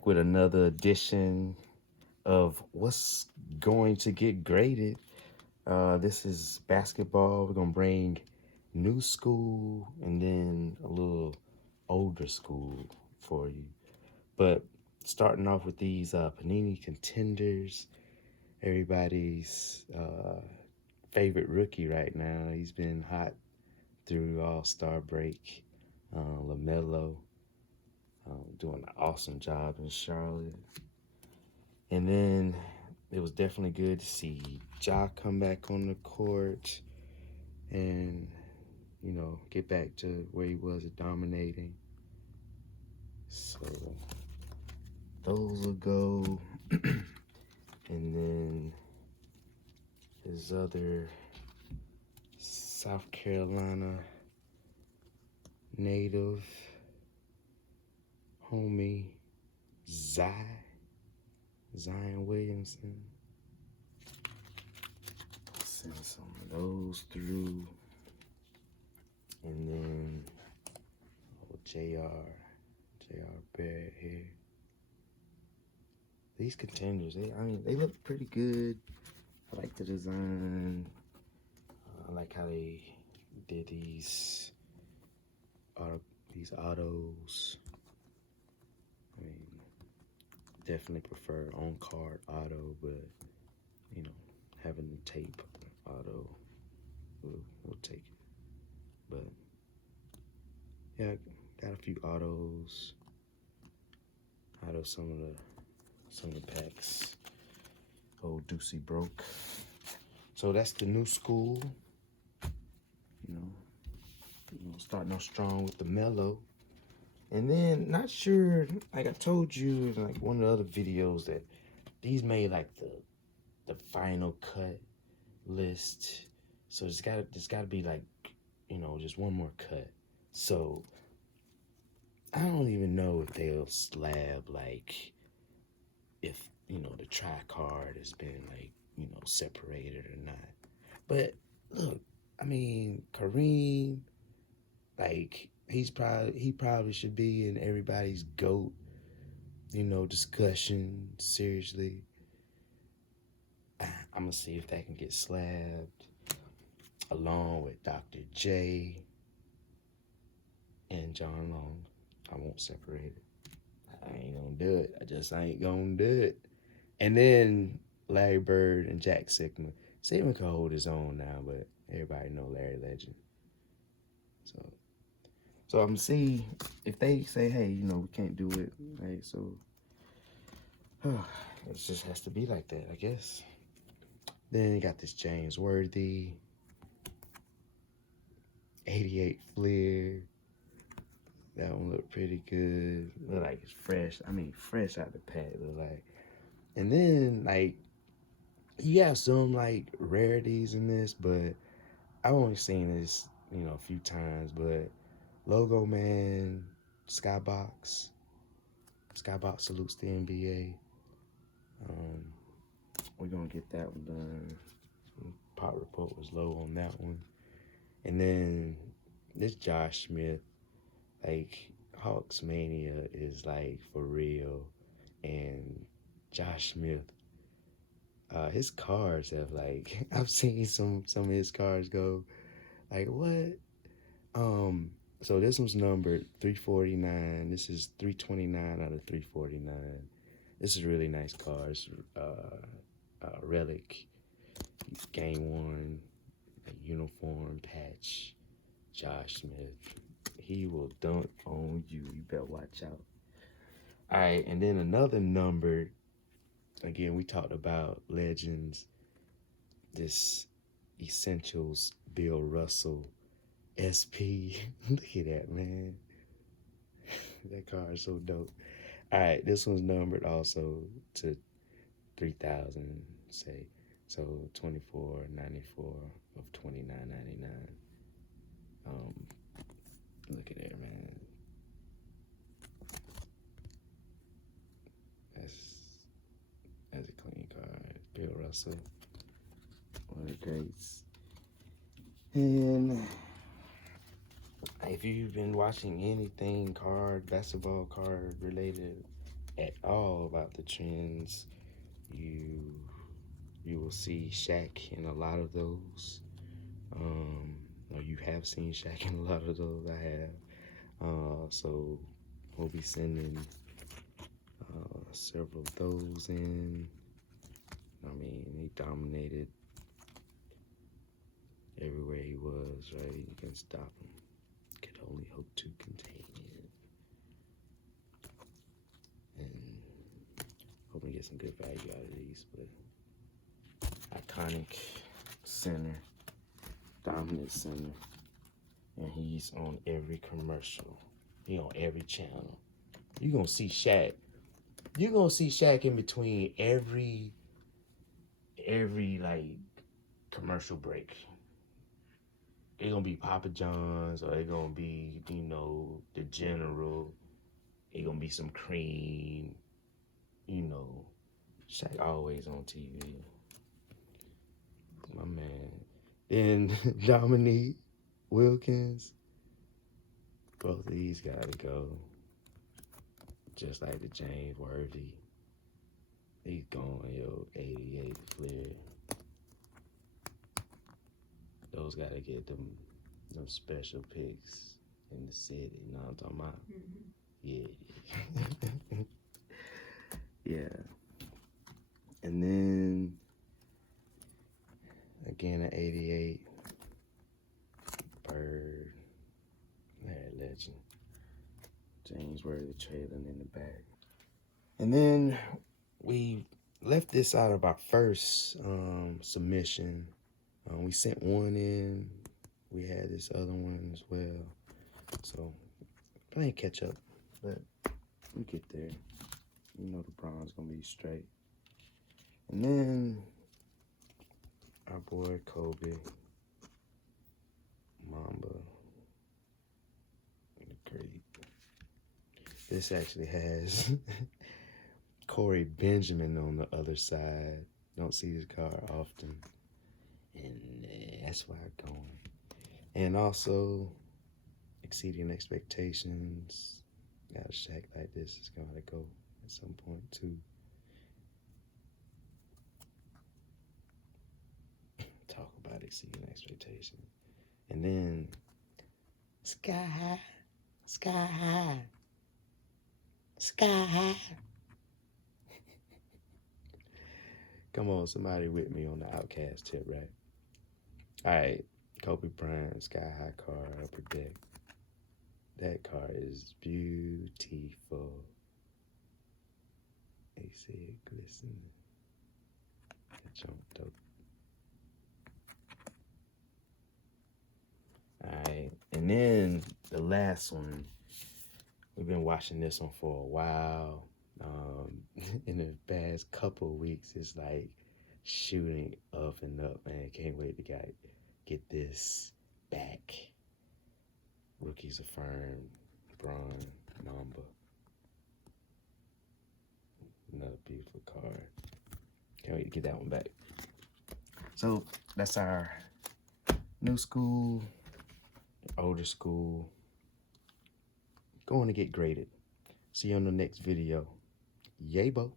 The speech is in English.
back with another edition of what's going to get graded. This is basketball. We're gonna bring new school and then a little older school for you. But starting off with these Panini contenders, everybody's favorite rookie right now. He's been hot through All-Star break. LaMELO doing an awesome job in Charlotte. And then it was definitely good to see SHAQ come back on the court and, get back to where he was dominating. So those will go. And then his other South Carolina native homie, Zion Williamson. Send some of those through. And then JR Barrett here. These contenders, they look pretty good. I like the design. I like how they did these autos. Definitely prefer on-card auto, but having the tape auto, we'll take it. But yeah, got a few autos. Some of the packs. Old Deucey broke. So that's the new school. Starting off strong with the Melo. And then, not sure, like I told you in like one of the other videos, that these made like the final cut list. So it's gotta be like, just one more cut. So I don't even know if they'll slab like if the tri-card has been like separated or not. But look, KAREEM, like he probably should be in everybody's GOAT, discussion. Seriously, I'm gonna see if that can get slabbed along with Dr. J and John Long. I won't separate it. I ain't gonna do it. I just ain't gonna do it. And then Larry Bird and Jack Sigma. Sigma can hold his own now, but everybody know Larry Legend. So I'm gonna see if they say, hey, we can't do it. Right? So it just has to be like that, I guess. Then you got this James Worthy, 88 Fleer. That one looked pretty good. Look like it's fresh. Fresh out the pack. Look like. And then like you have some like rarities in this, but I've only seen this, a few times. But Logo Man, Skybox salutes the NBA. We're gonna get that one done. Pop report was low on that one. And then this Josh Smith, like Hawks Mania is like for real. And Josh Smith, his cards have like I've seen some of his cards go like what? So this one's numbered 349. This is 329 out of 349. This is really nice cards. Relic, game worn, uniform patch. Josh Smith, he will dunk on you. You better watch out. All right, and then another numbered. Again, we talked about legends. This Essentials Bill Russell SP. Look at that, man. That card is so dope. All right, this one's numbered also to 3,000, say. So 24.94 of 29.99. Look at there, man. That's a clean card. Bill Russell, one of the greats. And if you've been watching anything basketball card related, at all about the trends, you will see SHAQ in a lot of those. Or you have seen SHAQ in a lot of those. I have. So we'll be sending several of those in. I mean, he dominated everywhere he was, right? You can stop him. Could only hope to contain him. And hoping to get some good value out of these, but iconic center, dominant center. And he's on every commercial. He on every channel. You're gonna see SHAQ. You're gonna see SHAQ in between every like commercial break. It's gonna be Papa John's, or it's gonna be, you know, the General. It's gonna be some cream. You know, SHAQ always on TV. My man. Then Dominique Wilkins. Both of these gotta go. Just like the James Worthy. He's going, yo, 88 Flair. Those gotta get them special picks in the city. You know what I'm talking about? Yeah. Yeah. And then, again, at 88, Bird. That legend. James Worthy trailing in the back. And then we left this out of our first submission. We sent one in. We had this other one as well. So playing catch up, but we get there. You know LeBron's gonna be straight. And then our boy Kobe, Mamba, great. This actually has Corey Benjamin on the other side. Don't see this card often. And that's why I'm going. And also, exceeding expectations. Got a SHAQ like this is going to go at some point too. Talk about exceeding expectations. And then, sky high, sky high, sky high. Come on, somebody with me on the Outcast tip, right? All right, Kobe Bryant, Sky High card, Upper Deck. That card is beautiful. They say it glisten. That jump dope. All right, and then the last one. We've been watching this one for a while. In the past couple of weeks, it's like shooting up and up, man. Can't wait to get this back. Rookies Affirmed, LeBron, Mamba. Another beautiful card. Can't wait to get that one back. So that's our new school, older school, going to get graded. See you on the next video. Yaybo.